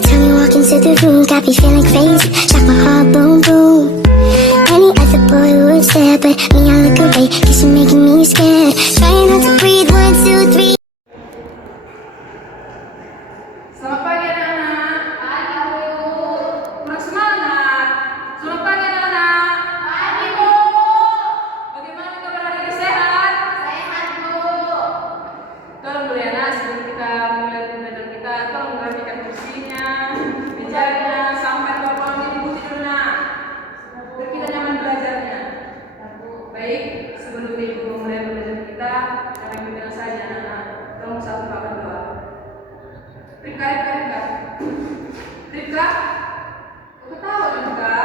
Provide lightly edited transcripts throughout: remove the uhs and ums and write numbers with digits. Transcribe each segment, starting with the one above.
time you walk into the room, got me feeling crazy, shock my heart, boom, boom. Any other boy would stare, but me, I look away, cause you're making me scared. Trying not to breathe, 1, 2, 3. Selamat pagi anak-anak. Pagi Bu. Kurang semangat. Selamat pagi anak-anak. Pagi Bu. Bagaimana kabar hari ini, sehat? Sehat Bu. Tolong dulu ya anak, sebelum kita mulai pembelajaran kita, tolong merapikan kursinya, mejanya, sampai bawahnya dibuka dulu nak. Biar kita nyaman belajarnya. Baik, sebelum ibu mulai pembelajaran kita, kami bimbingan saja anak-anak. Tolong satu kabar doa. Ripka, ketawa Ripka.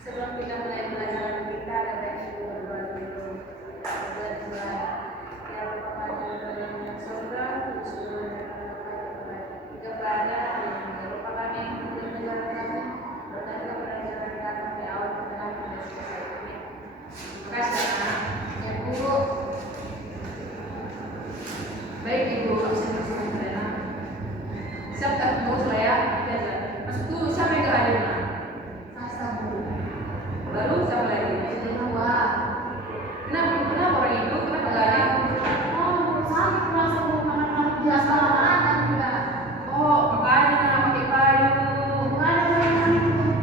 Sebelum kita mulai pelajaran kita, ada baiknya kita berdoa dulu. Berdoa ya Bapa kami yang surga, kepada yang Bapa kami yang di negara kami, berkati kepada jalan kami awal tengah dan selesai. Terima kasih anak. Ya Bu. Baik Ibu, absen bersama Rena. Siap tak Bu, saya masuk dulu sampai ke akhir nak. Masa Bu. Baru sampai lagi. Kenapa orang itu? Kenapa lari? Sakit merasa makan biasa anak juga. Oh, makanya pakai payung.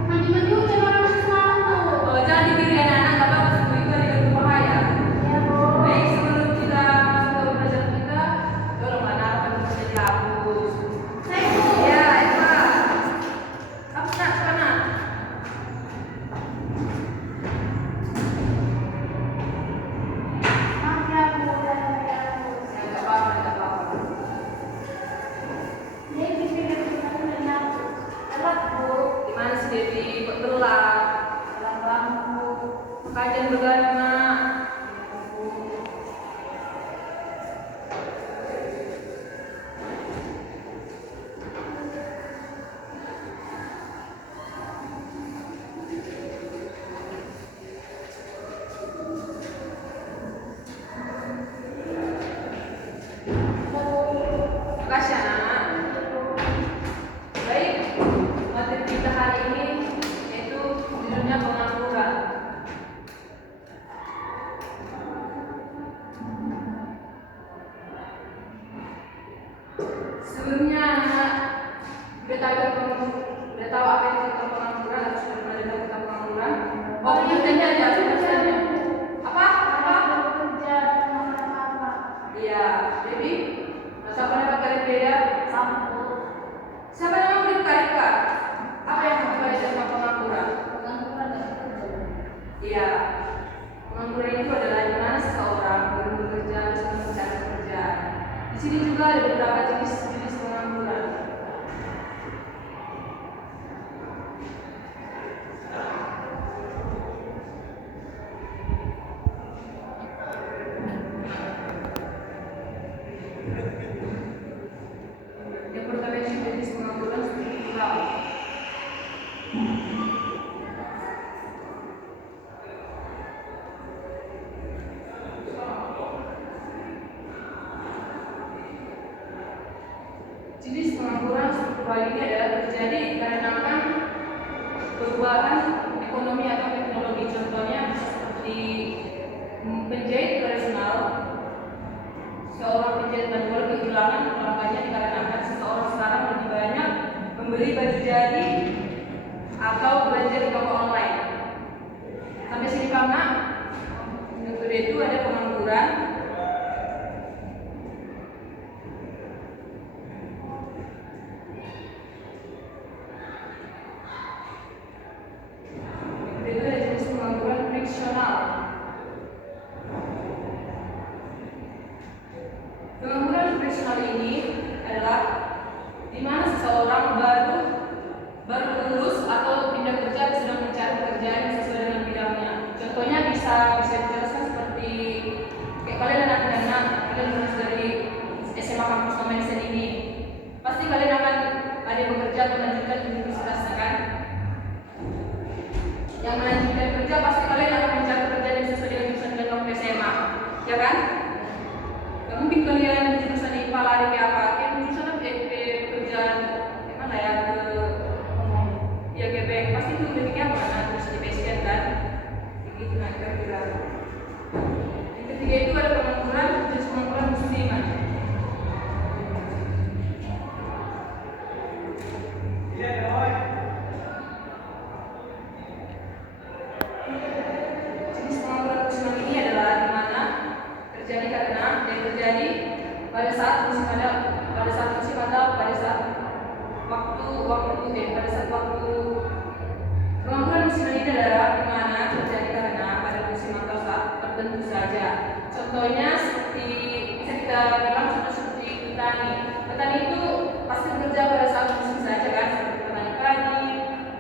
Mandi hujan orang semalam tuh. Oh, jangan dipilih anak-anak, nggak apa-apa semua itu ada yang berbahaya. Ya Bu. Baik, sebelum kita masuk ke pelajaran kita, tolong anak bisa dihapus. Saya Bu. Ya, Eva. Hapus nak, cepat nak. Maaf ya Bu, udah saya hapus. Ya, nggak apa-apa. Jadi pikir kita udah hapus. Telat Bu, gimana sih Devi? Kok telat? Telat banget Bu. Kajian bergana nak. Makasih anak. Baik, materi kita hari ini yaitu judulnya pengangguran. Sebelumnya anak udah tahu apa itu tentang pengangguran atau sudah pernah dengar tentang pengangguran? Oh, intinya aja sebenarnya. Apa? Kerja apa-apa. Iya, jadi masa pendapat kalian beda? Sampo. Siapa yang mau ditarik Kak? Apa yang kamu baca tentang pengangguran? Pengangguran dan kerja. Iya, pengangguran itu adalah di mana seseorang belum bekerja terus mencari pekerjaan. Di sini juga ada beberapa jenis pengangguran. Yang pertama itu jenis pengangguran struktural. Jenis pengangguran struktural ini adalah terjadi dikarenakan perubahan ekonomi atau teknologi. Contohnya seperti penjahit tradisional. Seorang penjahit manual kehilangan pelanggannya dikarenakan seseorang sekarang lebih banyak membeli baju jadi atau belanja di toko online. Sampai sini paham nak? Yang kedua itu ada pengangguran. Yang kedua ada jenis pengangguran friksional. Pengangguran friksional ini adalah di mana seseorang baru lulus atau pindah kerja dan sedang mencari pekerjaan yang sesuai dengan bidangnya. Contohnya bisa dijelaskan seperti kayak kalian anak-anak kalian lulus dari SMA kampus Nomensen ini, pasti kalian akan ada bekerja atau melanjutkan di universitasnya kan? Yang melanjutkan kerja pasti kalian akan mencari pekerjaan yang sesuai dengan jurusan kalian waktu SMA, ya kan? Gak mungkin kalian jurusan IPA kenapa lari ke apa? Kayak jurusan ke pekerjaan mana ya ke ya ke bank pasti itu udah mikir mana terus di basket kan? Begitu nah kira-kira. Yang ketiga itu ada pengangguran, jenis pengangguran musiman. Jenis pengangguran musiman ini adalah di mana terjadi karena dan terjadi pada saat musim ada, pada saat musim ada, pada saat waktu pengangguran musiman ini adalah di mana terjadi karena pada musim atau saat tertentu saja. Contohnya seperti bisa kita bilang contoh seperti petani. Petani itu pasti bekerja pada saat musim saja kan, seperti petani padi,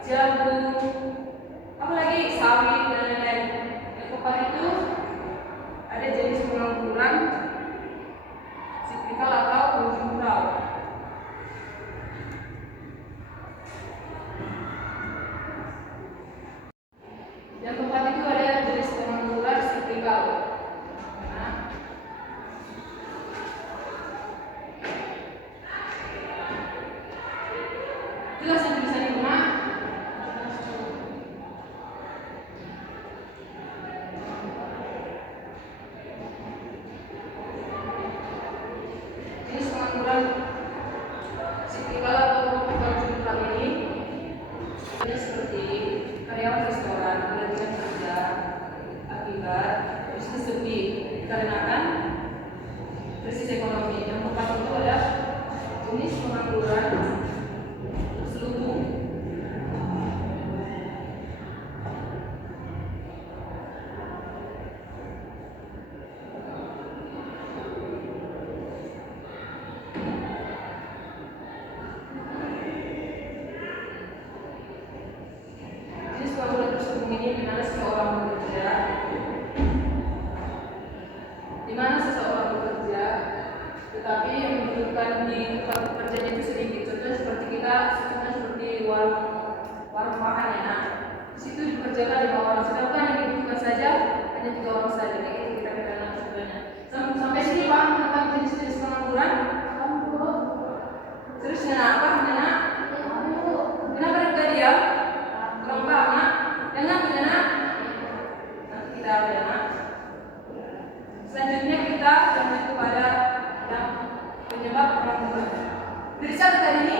jagung, apalagi sawit dan lain-lain. Yang keempat itu ada jenis pengangguran siklikal atau konjunktural. Yang keempat itu ada jenis pengangguran siklikal. Nah, jelas yang bisa dibuat. Jenis pengangguran siklikal atau konjunktural ini ada seperti karyawan restoran berhentikan kerja akibat bisnis sepi dikarenakan krisis ekonomi. Yang keempat itu ada jenis pengangguran terselubung. Jenis pengangguran terselubung ini di mana seseorang bekerja, tetapi yang dibutuhkan di tempat pekerjaan itu sedikit. Contohnya seperti warung makan ya. Nah, di situ dikerjakan 5 orang, sedangkan yang dibutuhkan saja hanya 3 orang saja. Kayak gitu kita katakan contohnya. Sampai sini paham tentang jenis-jenis pengangguran? Terus kenapa? Kenapa kita diam? Kurang paham nak? Jangan nak. Nanti kita ada nak. Selanjutnya kita lanjut kepada yang penyebab pengangguran. Dari satu tadi ini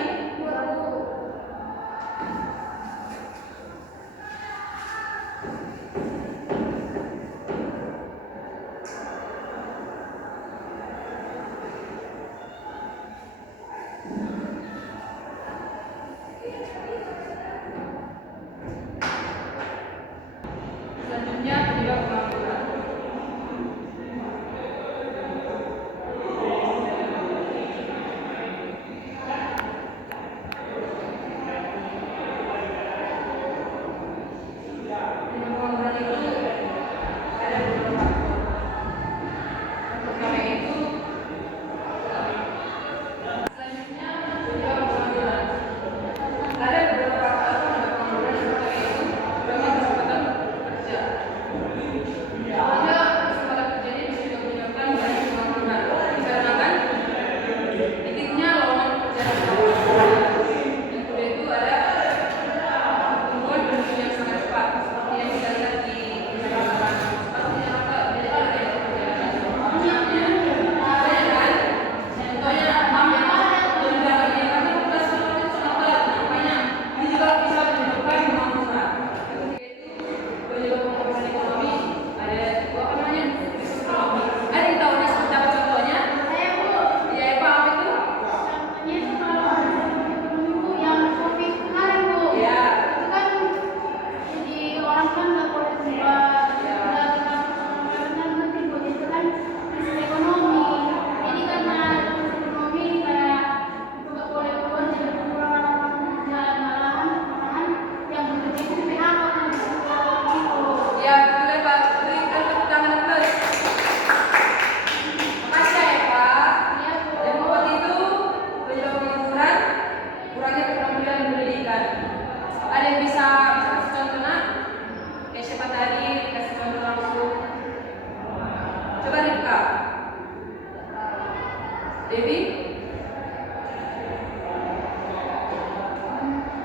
Dewi,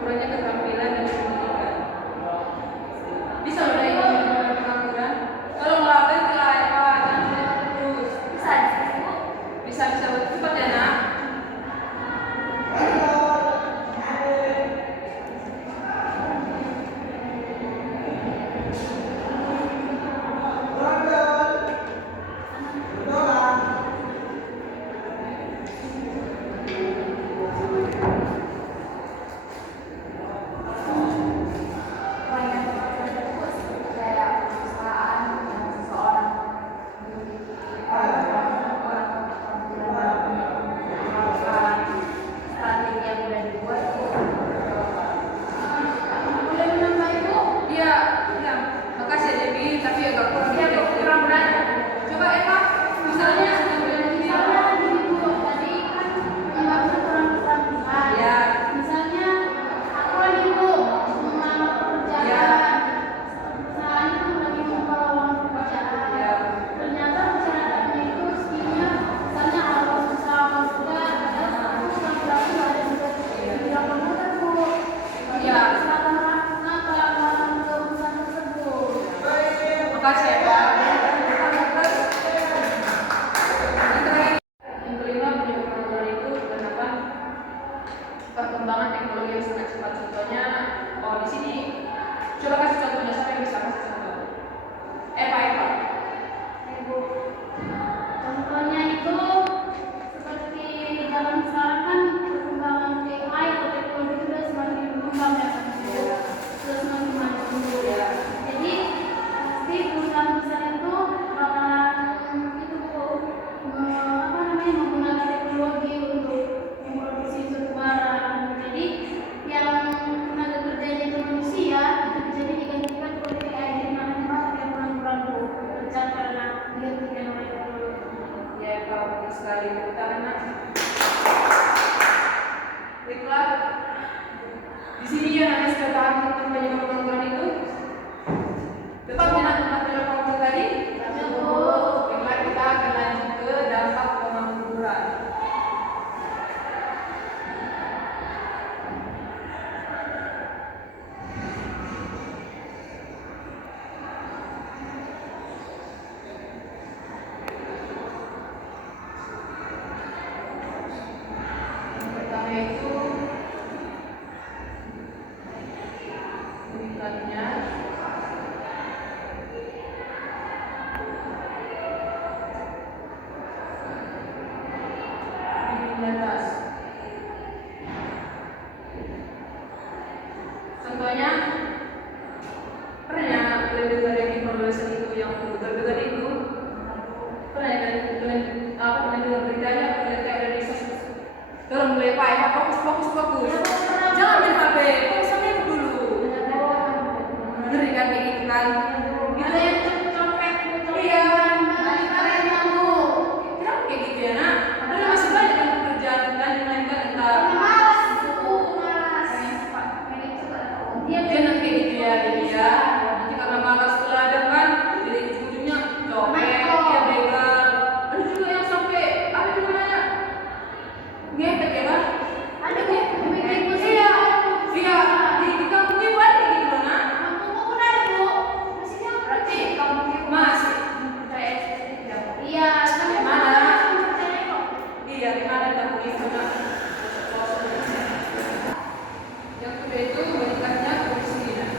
kurangnya keterampilan dan pendidikan. Bisa udah ini pengangguran. Kalau ngelakuin telah ya Pak, jangan terus. Bisa, bisa cepat ya nak. Iya, iya. Makasih ya Dewi, tapi agak kurang dikit deh. Kurang berani. Coba Eva, misalnya ya, Misalnya aku lagi Bu melamar pekerjaan, perusahaan itu lagi membuka lowongan pekerjaan. ya. Ternyata persyaratannya itu skill-nya misalnya harus bisa komputer, aku laki-laki nggak ada juga bidang komputer Bu. Iya. Silakan kenapa lamaran ke perusahaan tersebut? Makasih ya Pak. Yang kelima penyebab pengangguran itu kenapa? Perkembangan teknologi yang sangat cepat. Contohnya, di sini coba kasih contohnya, siapa yang bisa kasih contoh? Eva. Ibu, contohnya itu seperti zaman sekarang kan perkembangan AI atau teknologi itu sudah semakin berkembang ya kan Bu? Sudah semakin maju. Ya. Jadi pasti perusahaan-perusahaan itu bakalan itu Bu, menggunakan teknologi untuk memproduksi suatu barang. Jadi yang tenaga kerjanya itu manusia itu bisa digantikan oleh AI di mana yang pengangguran Bu, pecah karena digantikan oleh teknologi. Ya, Eva, betul sekali. Tepuk tangan, Nak. Baiklah. Di sini ya namanya sudah paham tentang penyebab pengangguran itu. Tetap minat tentang penyebab pengangguran tadi? Ya Bu. Baiklah, kita akan lanjut ke dampak pengangguran. Yang pertama itu meningkatnya kriminalitas. Contohnya, pernah ya kalian dengar yang di Indonesia itu yang begal-begal itu? Pernah ya kalian dengar beritanya? Kalian kayak ada desa dorong mulai Pak Eva, fokus. Jangan main HP, fokus sama ibu dulu. Ngeri kan kayak gitu kan? Ada yang copet, Iya. balik-baliknya Bu. Kenapa kayak gitu ya nak? Padahal masih banyak yang pekerjaan dan yang lain-lain entar. Malas Bu, malas. Dia Jangan kayak gitu ya, Dewi ya. Nanti karena malas teladan kan, jadi ujung-ujungnya copet, ya begal. Ada juga yang sampai apa itu namanya? Ngepet ya kan? ada Bu, bikin Bu. Iya, iya. Di kampung ibu ada kayak gitu loh nak. Kampung Bu pun ada Bu. Maksudnya Berarti kampung ibu masih percaya tidak? iya, sampai Mana? mana percaya kok. Iya, di mana kampung ibu nak? Yang kedua itu meningkatnya kemiskinan.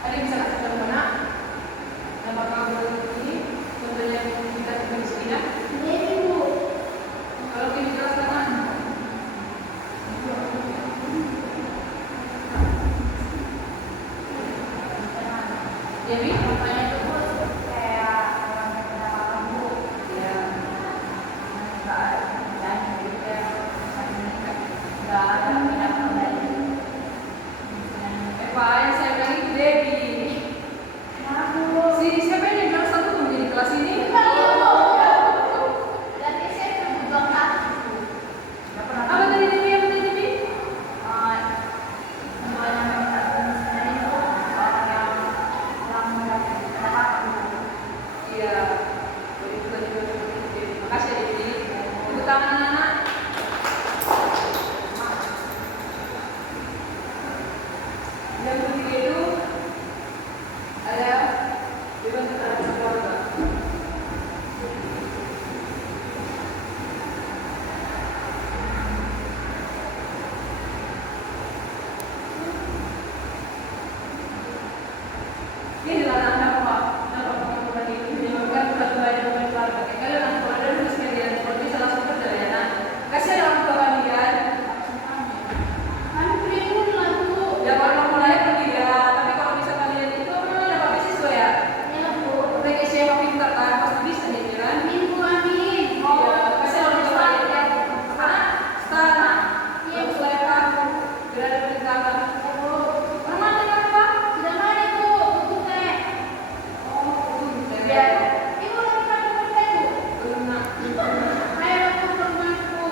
Ada yang bisa kasih contoh nak? Dampak pengangguran ini, contohnya meningkatnya kemiskinan. Jadi Bu, Kalau kita jelaskan, Dewi, contohnya itu Bu kayak orang yang pendapatan Bu. ya, Nggak ada pendapatan dari Eva yang saya bilang itu Dewi. Tepuk tangan anak-anak. Yang ketiga itu ada dibantu terhadap keluarga. Ini adalah apa? Apa teman-teman ini menyebabkan berat badan dan keluarga. Kalian orang tua dan terus kalian kalau bisa langsung kerja ya nak. Kasih orang tua kalian. Kami berimun lah Bu. Ya kalau mulai pergi ya. Tapi kalau bisa kalian itu dapat beasiswa ya. Ya Bu. Pakai sewa pintar kan pasti bisa nih kan. Amin Bu, amin. Iya, kasih orang tua kalian. Karena sekarang Iya, bagus lah ya Pak. Biar ada perintahkan. Orang mana kan Pak? Sudah mari Bu, buku teh. Oh, Ya. Ibu lagi pada teh Bu. belum nak. Ayo aku ke rumah Bu.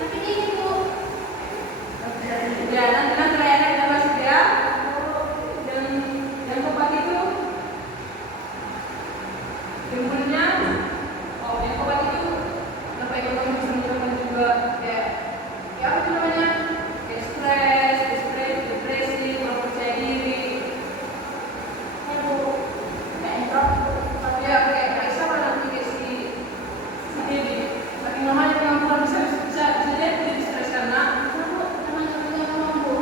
Tapi ini Bu. Ya nanti layarnya kita bahas ya. Dan yang keempat itu timbulnya yang keempat itu kenapa ekonomi bisa menyebabkan juga kayak ya apa itu namanya kayak stres, depresi, kurang percaya diri. Ya Bu. Ya enggak Bu. Ya kayak sama nanti kayak si Dewi. Saking namanya pengangguran bisa jadi stres karena Bu, teman-teman yang ngomong Bu.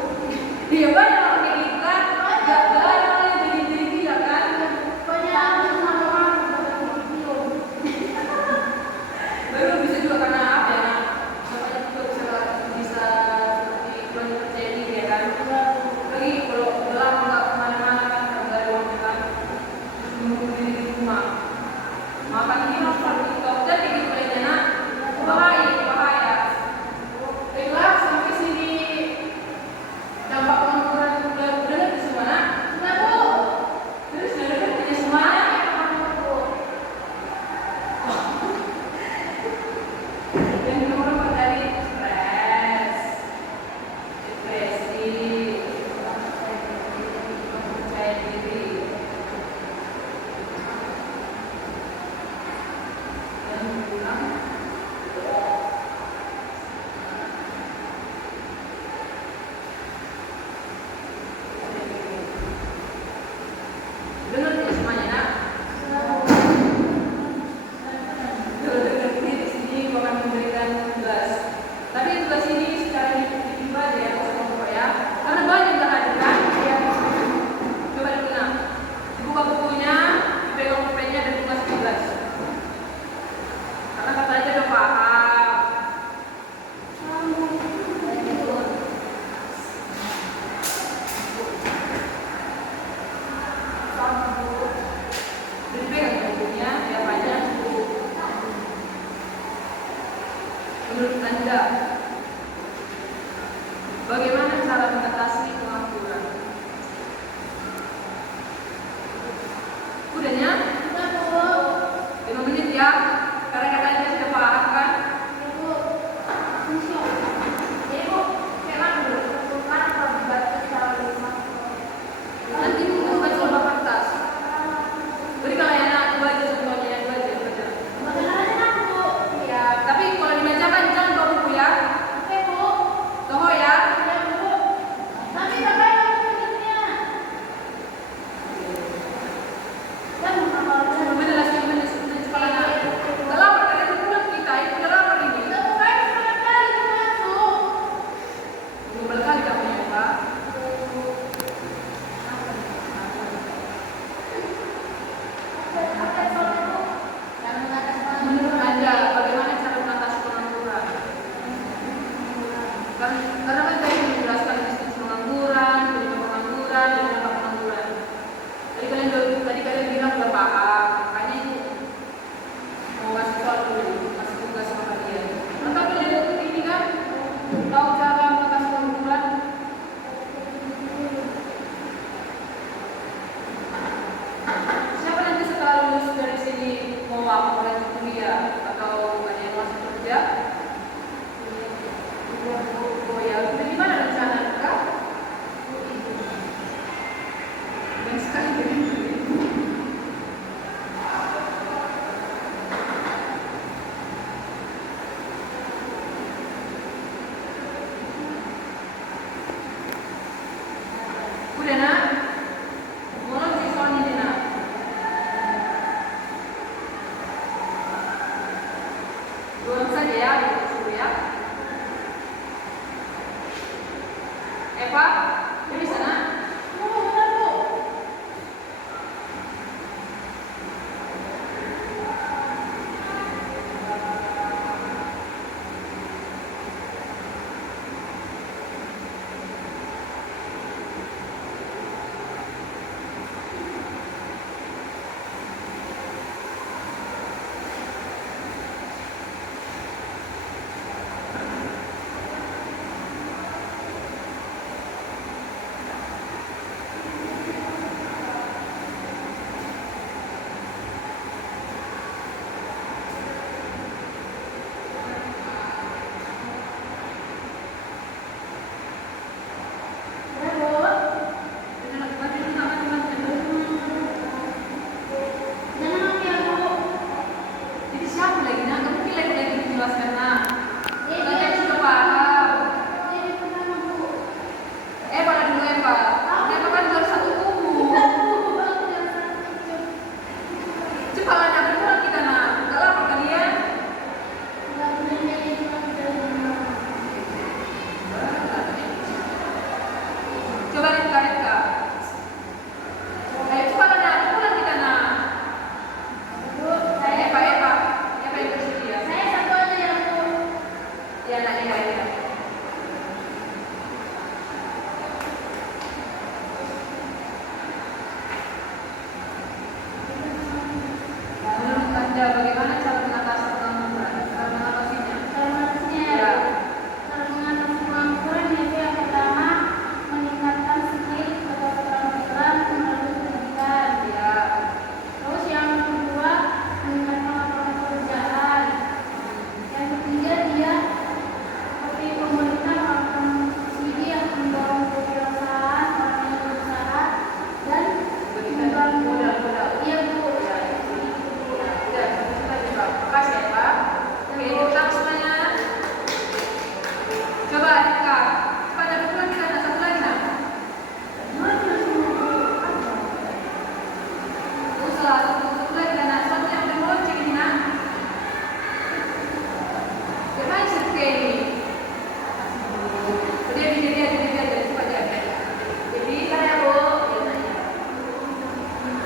dia banyak orang kayak gitu kan. Gak ada orang yang jadi diri ya kan. Pokoknya aku sama orang video. Baru bisa juga karena apa ya nak? Namanya juga bisa seperti kurang percaya diri ya kan. Lagi kalau gelap nggak kemana-mana kan nggak ada uang kan. Menunggu diri di rumah. Makan ini harus pakai TikTok jadi gitu kayaknya nak. Bahaya. Baiklah sampai sini dampak pengangguran udah di semua nak. Sudah Bu. Terus sudah punya semuanya. Yang nomor dari stres, depresi, percaya diri, dan kurang dengar tidak semuanya nak? Kalau dengar ini di sini gua akan memberikan tugas. Tapi tugas ini secara tiba-tiba aja ya sama bapak ya. Karena banyak yang hadir kan? Ya. Coba dikenal. Dibuka bukunya, dipegang pulpennya dan tugas. Karena kata aja udah paham. Dipegang bukunya, ya banyak buku. Menurut Anda, bagaimana cara mengatasi pengangguran? Udahnya? Sudah Bu. 5 menit ya, karena katanya sudah paham kan? Ya Bu. Insya Allah. Jadi Bu, kayak mana Bu? Mana kalau dibaca secara lima? Nanti bukan soal kertas. Beri kalian anak dua aja contohnya, dua aja. Bagaimana Bu? Ya, tapi kalau dibacakan jangan bawa buku ya. Oke Bu. Toho ya. Ya Bu. Nanti sampai menitnya. Dan Sudah nak? Mulai siswanya ini nak. Doang saja ya, dulu ya. Eva, di sana. Bagaimana cara mengatasi pengangguran? Cara mengatasinya? Cara mengatasinya Ya. cara mengatasi pengangguran yaitu yang pertama meningkatkan skill atau keterampilan melalui pendidikan. Ya. Terus yang kedua meningkatkan lapangan pekerjaan. Yang ketiga dia seperti pemerintah melakukan subsidi yang mendorong kewirausahaan orang yang berusaha dan Berikan modal-modal. iya Bu. Udah, coba. Makasih ya Pak. Oke, utang semuanya. Coba Rika, pada bulan kita ada satu lagi nak. Salah satu lagi dan satu yang berlonceng ini nak. Bermain seperti ini. Dia coba aja. Jadi saya Bu.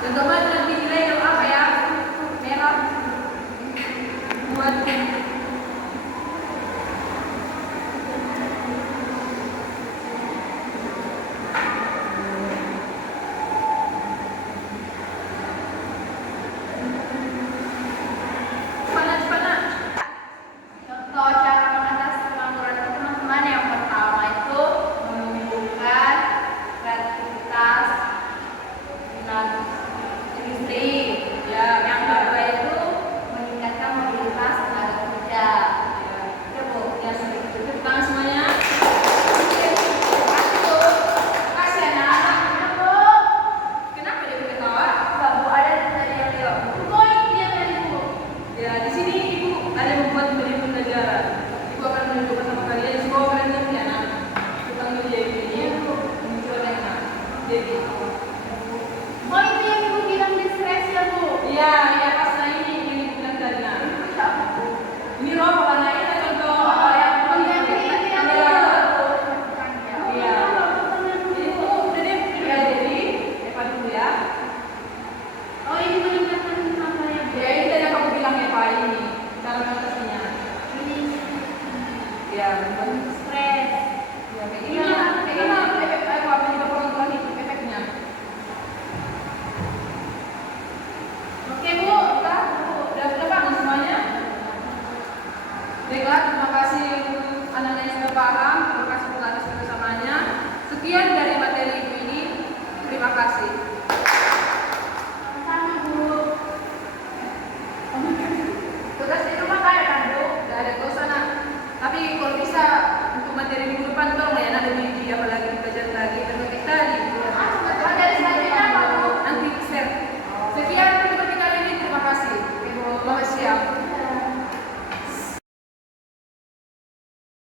Dan teman nanti nilai apa ya? Merah. Buat contoh cara mengatasi pengangguran itu teman-teman, yang pertama itu menumbuhkan kreativitas minat industri. Ya, yang kedua itu meningkatkan mobilitas tenaga kerja. Ya Bu, ya sedikit tepuk tangan semuanya. Kasih anak-anak. Bu, Kenapa dia ketawa? Bu ada tadi yang dia. Bu, dia tadi Bu. Ya, di sini Ibu ada membuat beri pembelajaran. Ibu akan menunjukkan sama kalian, semua kalian ngerti ya nak? Tentang media ini, menunjukkan yang nak. Jadi, Oh itu yang Ibu bilang distres ya Bu. iya, iya pas nah ini yang Ibu bilang tadi nak. Ini loh pewarnain contoh apa yang Iya. Itu udah deh, ya jadi Eva dulu ya. Oh ini meningkatkan apa ya Bu? Ya ini tadi yang kamu bilang Eva ini cara mengatasinya. Ini Ya, betul. stres. Ya, kayak gimana efek apa penyebab pengangguran itu efeknya? Oke Bu. Sudah paham semuanya? Baiklah, terima kasih anak-anak yang sudah paham. Terima kasih atas kebersamaannya. Sekian dari materi ibu ini. Terima kasih. Sama Bu. Tugas di rumah kayak kan Bu? Gak ada ke sana. Tapi kalau bisa untuk materi minggu depan tolong ya nak lebih di apalagi belajar lagi berbagai tadi. Materi selanjutnya apa Bu? Nanti share. Sekian untuk kali ini. Terima kasih. Selamat siang.